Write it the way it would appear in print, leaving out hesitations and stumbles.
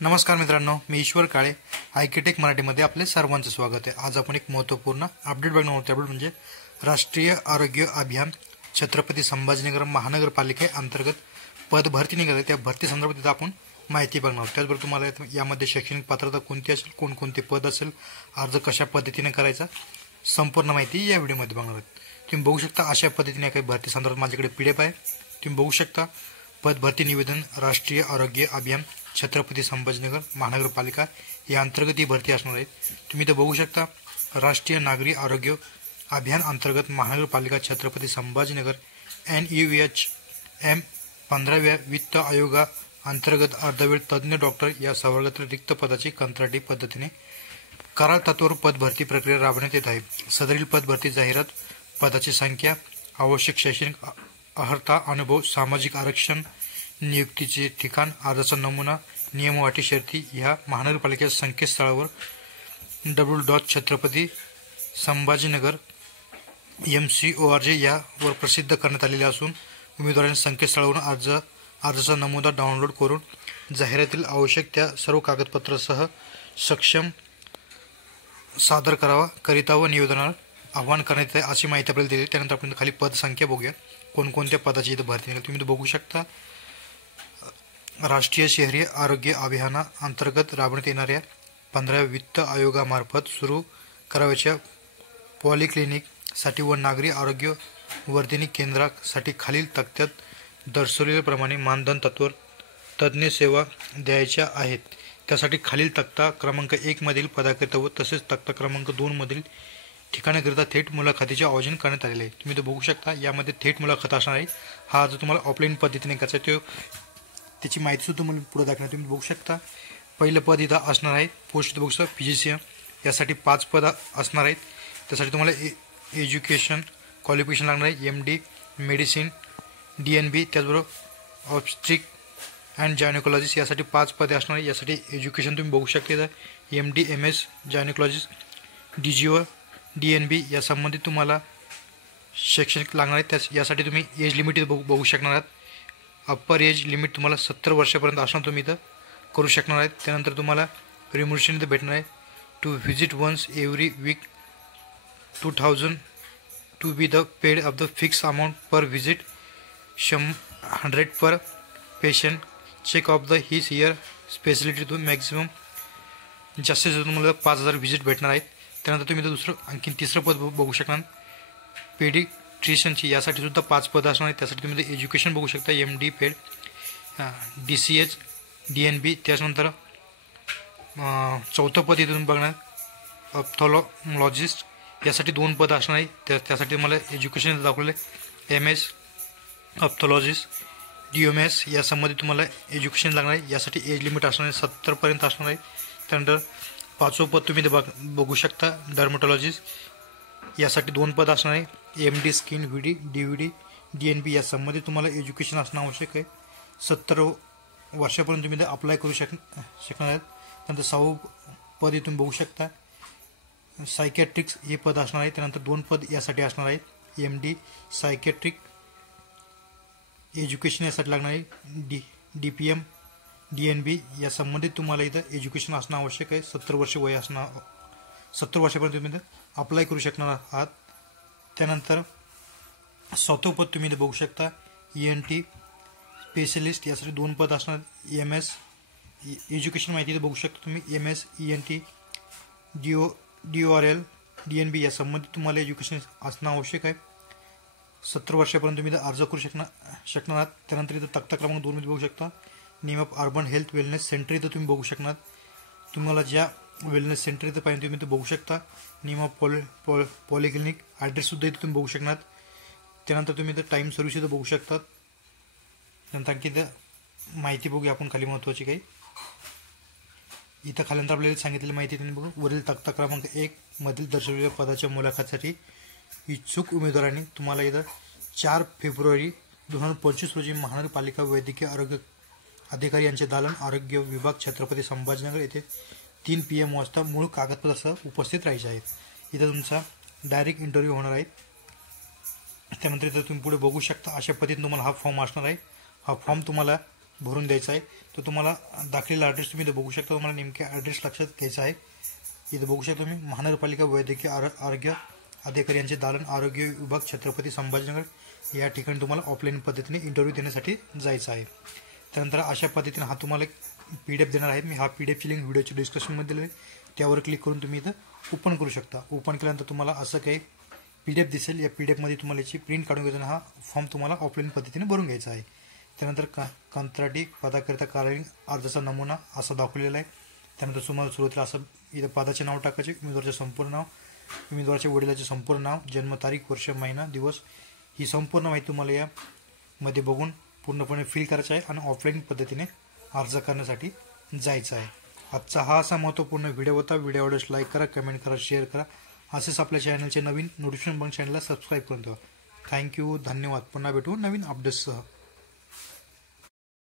नमस्कार मित्रांनो, मी ईश्वर काळे. आयकेटेक मराठीमध्ये आपले सर्वांचं स्वागत आहे. आज आपण एक महत्त्वपूर्ण अपडेट बघणार आहोत. अपडेट म्हणजे राष्ट्रीय आरोग्य अभियान छत्रपती संभाजीनगर महानगरपालिकेअंतर्गत पद भरती निघाली. त्या भरती संदर्भात आपण माहिती बघणार आहोत. त्याचबरोबर तुम्हाला यामध्ये शैक्षणिक पात्रता कोणती असेल, कोणकोणते पद असेल, अर्ज कशा पद्धतीने करायचा, संपूर्ण माहिती या व्हिडिओमध्ये बघणार आहोत. तुम्ही बघू शकता अशा पद्धतीने काही भरती संदर्भात माझ्याकडे PDF आहे. तुम्ही बघू शकता पद भरती निवेदन राष्ट्रीय आरोग्य अभियान छत्रपती संभाजीनगर महानगरपालिका या अंतर्गत ही भरती असणार आहे. तुम्ही इथे बघू शकता राष्ट्रीय नागरी आरोग्य अभियान अंतर्गत महानगरपालिका छत्रपती संभाजीनगर NUHM 15व्या वित्त आयोगा अंतर्गत अर्धवेळ तज्ज्ञ डॉक्टर या संवर्गातील रिक्त पदाची कंत्राटी पद्धतीने करार तत्वावर पद भरती प्रक्रिया राबवण्यात येत आहे. सदरील पद भरती जाहिरात, पदाची संख्या, आवश्यक शैक्षणिक अर्हता, अनुभव, सामाजिक आरक्षण, नियुक्तीचे ठिकाण, अर्जाचा नमुना, नियम व अटी शर्ती ह्या महानगरपालिकेच्या संकेतस्थळावर www.chhatrapati-sambhajinagar.mc.org यावर प्रसिद्ध करण्यात आलेले असून उमेदवारांनी संकेतस्थळावरून अर्जाचा नमुना डाउनलोड करून जाहिरातील आवश्यक त्या सर्व कागदपत्रासह सक्षम सादर करिता व निवेदनाला आवाहन करण्यात येते अशी माहिती आपल्याला दिली. त्यानंतर आपण खाली पद संख्या बघूया, कोणकोणत्या पदाची इथं भरती निघाली. तुम्ही बघू शकता राष्ट्रीय शहरी आरोग्य अभियानाअंतर्गत राबवण्यात येणाऱ्या 15व्या वित्त आयोगामार्फत सुरू करावयाच्या पॉलिक्लिनिकसाठी व नागरी आरोग्य वर्धिनी केंद्रासाठी खालील तक्त्यात दर्शवलेल्याप्रमाणे मानधन तत्त्वावर तज्ज्ञ सेवा द्यायच्या आहेत. त्यासाठी खालील तक्ता क्रमांक 1 मधील पदाकरिता व तसेच तक्ता क्रमांक 2 मधील ठिकाणाकरिता थेट मुलाखतीचे आयोजन करण्यात आलेले आहे. तुम्ही तो बघू शकता यामध्ये थेट मुलाखत असणार आहे. हा जो तुम्हाला ऑफलाईन पद्धतीने करायचा आहे त्याची माहिती सुद्धा तुम्हाला पुढे दाखवणार. तुम्ही बघू शकता पहिलं पद इथं असणार आहे. पोस्ट बघू शकता फिजिशियन, यासाठी 5 पद असणार आहेत. त्यासाठी तुम्हाला एज्युकेशन क्वालिफिकेशन लागणार आहे. MD मेडिसिन, DNB, त्याचबरोबर ऑब्स्ट्रिक अँड जायनेकॉलॉजिस्ट यासाठी 5 पदे असणार आहे. यासाठी एज्युकेशन तुम्ही बघू शकता इथं MD MS जायनेकॉलॉजिस्ट, DGO DNB या संबंधित तुम्हाला शैक्षणिक लागणार आहे. यासाठी तुम्ही एज लिमिट बघू शकणार आहात. अप्पर एज लिमिट तुम्हाला 70 वर्षापर्यंत असणं तुम्ही इथं करू शकणार आहेत. त्यानंतर तुम्हाला रिम्युनरेशन इथं भेटणार आहे. To visit once every week 2000 to be the paid of the fix amount per visit 100 per patient check of the his year speciality to maximum जास्तीत जास्त तुम्हाला 5000 व्हिजिट भेटणार आहेत. त्यानंतर तुम्ही इथं आणखी तिसरं पद बघू शकणार पेडिट्रिशियनची, यासाठी सुद्धा 5 पद असणार आहेत. त्यासाठी तुम्ही एज्युकेशन बघू शकता MD पेड, DCH DNB. त्याच्यानंतर चौथं पद इथून बघणार ऑप्थॉलॉजिस्ट, यासाठी 2 पद असणार आहे. त्यासाठी तुम्हाला एज्युकेशन दाखवले MS ऑप्थॉलॉजिस्ट, DMS या संबंधित तुम्हाला एज्युकेशन लागणार आहे. यासाठी एज लिमिट असणार आहे 70 पर्यंत असणार आहे. त्यानंतर 5वं पद तुम्ही बघू शकता डर्मॅटॉलॉजिस्ट, यासाठी 2 पद असणार आहे. MD स्किन DVD DNB या संबंधित तुम्हाला एज्युकेशन असणं आवश्यक आहे. 70 वर्षापर्यंत तुम्ही अप्लाय करू शकणार आहेत. त्यानंतर 6वं पद इथून बघू शकता सायकॅट्रिक्स हे पद असणार आहे. त्यानंतर 2 पद यासाठी असणार आहेत. MD सायकॅट्रिक एज्युकेशन यासाठी लागणार आहे. DPM DNB या संबंधित तुम्हाला इथं एज्युकेशन असणं आवश्यक आहे. 70 वर्ष वय असणं, 70 वर्षापर्यंत तुम्ही इथं अप्लाय करू शकणार आहात. त्यानंतर 7वं पद तुम्ही इथं बघू शकता ENT स्पेशलिस्ट, यासाठी 2 पद असणार. MS एज्युकेशन माहिती इथं बघू शकता तुम्ही MS ENT DORL DNB या संबंधित तुम्हाला एज्युकेशन असणं आवश्यक आहे. 70 वर्षापर्यंत तुम्ही इथं अर्ज करू शकणार आहात. त्यानंतर इथं तक्ता क्रमांक 2 मध्ये बघू शकता name of urban health wellness centre इथं तुम्ही बघू शकणार. तुम्हाला ज्या वेलनेस सेंटर इथं पाहिजे तुम्ही इथं बघू शकता. नेम ऑफ पॉलिक्लिनिक ॲड्रेससुद्धा इथं तुम्ही बघू शकणार. त्यानंतर तुम्ही इथं टाईम सर्व्हिस इथं बघू शकतात. नंतर आणखी इथं माहिती बघूया आपण खाली महत्त्वाची काही. इथं खाल्यानंतर आपल्याला सांगितलेली माहिती तुम्ही बघू. वरील तक्ता क्रमांक 1 मधील दर्शवलेल्या पदाच्या मुलाखतीसाठी इच्छुक उमेदवारांनी तुम्हाला इथं 4 फेब्रुवारी 2025 रोजी महानगरपालिका वैद्यकीय आरोग्य अधिकारी यांचे दालन आरोग्य विभाग छत्रपती संभाजीनगर येथे 3 PM वाजता मूळ कागदपत्रासह उपस्थित राहायचे आहेत. इथं तुमचा डायरेक्ट इंटरव्ह्यू होणार आहे. त्यानंतर इथं तुम्ही पुढे बघू शकता अशा पद्धतीने तुम्हाला हा फॉर्म असणार आहे. हा फॉर्म तुम्हाला भरून द्यायचा आहे. तर तुम्हाला दाखलेला ॲड्रेस तुम्ही इथं बघू शकता. तुम्हाला नेमके ॲड्रेस लक्षात घ्यायचा आहे. इथं बघू शकता तुम्ही महानगरपालिका वैद्यकीय आरोग्य अधिकारी यांचे दालन आरोग्य विभाग छत्रपती संभाजीनगर या ठिकाणी तुम्हाला ऑफलाईन पद्धतीने इंटरव्ह्यू देण्यासाठी जायचं आहे. त्यानंतर अशा पद्धतीने हा तुम्हाला एक PDF देणार आहे. मी हा PDFची लिंक व्हिडिओच्या डिस्क्रिप्शनमध्ये दिली आहे. त्यावर क्लिक करून तुम्ही इथं ओपन करू शकता. ओपन केल्यानंतर तुम्हाला असं काही PDF दिसेल. या PDFमध्ये तुम्हाला याची प्रिंट काढून घ्यायची. हा फॉर्म तुम्हाला ऑफलाईन पद्धतीने भरून घ्यायचा आहे. त्यानंतर कंत्राटी पदाकरिता कार्यरत अर्जाचा नमुना असा दाखवलेला आहे. त्यानंतर तुम्हाला सुरुवातीला असं इथं पदाचे नाव टाकायचे, उमेदवाराचे संपूर्ण नाव, उमेदवाराच्या वडिलाचे संपूर्ण नाव, जन्मतारीख, वर्ष, महिना, दिवस ही संपूर्ण माहिती तुम्हाला यामध्ये बघून पूर्णपणे फिल करायचं आहे आणि ऑफलाईन पद्धतीने अर्ज करण्यासाठी जायचं आहे. आजचा हा असा महत्त्वपूर्ण व्हिडिओ होता. व्हिडिओ आवडल्यास लाईक करा, कमेंट करा, शेअर करा. असेच आपल्या चॅनलचे नवीन नोटिफिकेशन चॅनलला सबस्क्राईब करून ठेवा. थँक्यू, धन्यवाद. पुन्हा भेटू नवीन अपडेट्ससह.